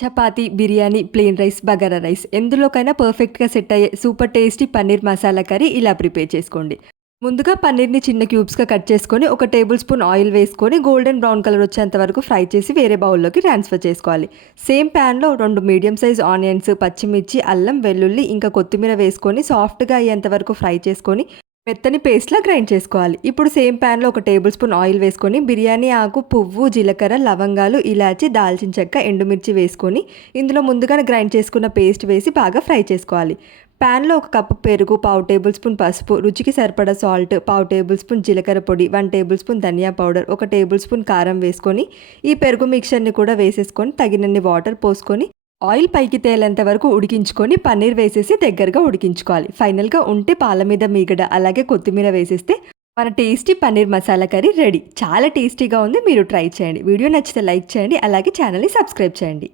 Chapati biryani plain rice bagara rice. ఎందులోకైనా పర్ఫెక్ట్గా set అయ్యే super tasty paneer masala curry ఇలా prepare చేసుకోండి. ముందుగా పన్నీర్ని చిన్న క్యూబ్స్గా కట్ చేసుకొని ఒక టేబుల్ స్పూన్ ఆయిల్ వేసుకొని గోల్డెన్ బ్రౌన్ కలర్ వచ్చేంత వరకు ఫ్రై చేసి వేరే బౌల్లోకి ట్రాన్స్ఫర్ చేసుకోవాలి. సేమ్ ప్యాన్లో రెండు మీడియం సైజ్ ఆనియన్స్ పచ్చిమిర్చి అల్లం వెల్లుల్లి ఇంకా కొత్తిమీర వేసుకొని సాఫ్ట్గా అయ్యేంత వరకు ఫ్రై చేసుకొని మెత్తని పేస్ట్లా గ్రైండ్ చేసుకోవాలి. ఇప్పుడు సేమ్ ప్యాన్లో ఒక టేబుల్ స్పూన్ ఆయిల్ వేసుకొని బిర్యానీ ఆకు పువ్వు జీలకర్ర లవంగాలు ఇలాచి దాల్చిన చెక్క ఎండుమిర్చి వేసుకొని ఇందులో ముందుగానే గ్రైండ్ చేసుకున్న పేస్ట్ వేసి బాగా ఫ్రై చేసుకోవాలి. ప్యాన్లో ఒక కప్పు పెరుగు పావు టేబుల్ స్పూన్ పసుపు రుచికి సరిపడా సాల్ట్ పావు టేబుల్ స్పూన్ జీలకర్ర పొడి one table spoon dhania powder ఒక టేబుల్ స్పూన్ కారం వేసుకొని ఈ పెరుగు మిక్చర్ని కూడా వేసేసుకొని తగినన్ని వాటర్ పోసుకొని ఆయిల్ పైకి తేలేంత వరకు ఉడికించుకొని పన్నీర్ వేసేసి దగ్గరగా ఉడికించుకోవాలి. ఫైనల్గా ఉంటే పాల మీద మీగడ అలాగే కొత్తిమీర వేసేస్తే మన tasty paneer masala curry ready. చాలా టేస్టీగా ఉంది. మీరు ట్రై చేయండి. వీడియో నచ్చితే లైక్ చేయండి. అలాగే ఛానల్ని సబ్స్క్రైబ్ చేయండి.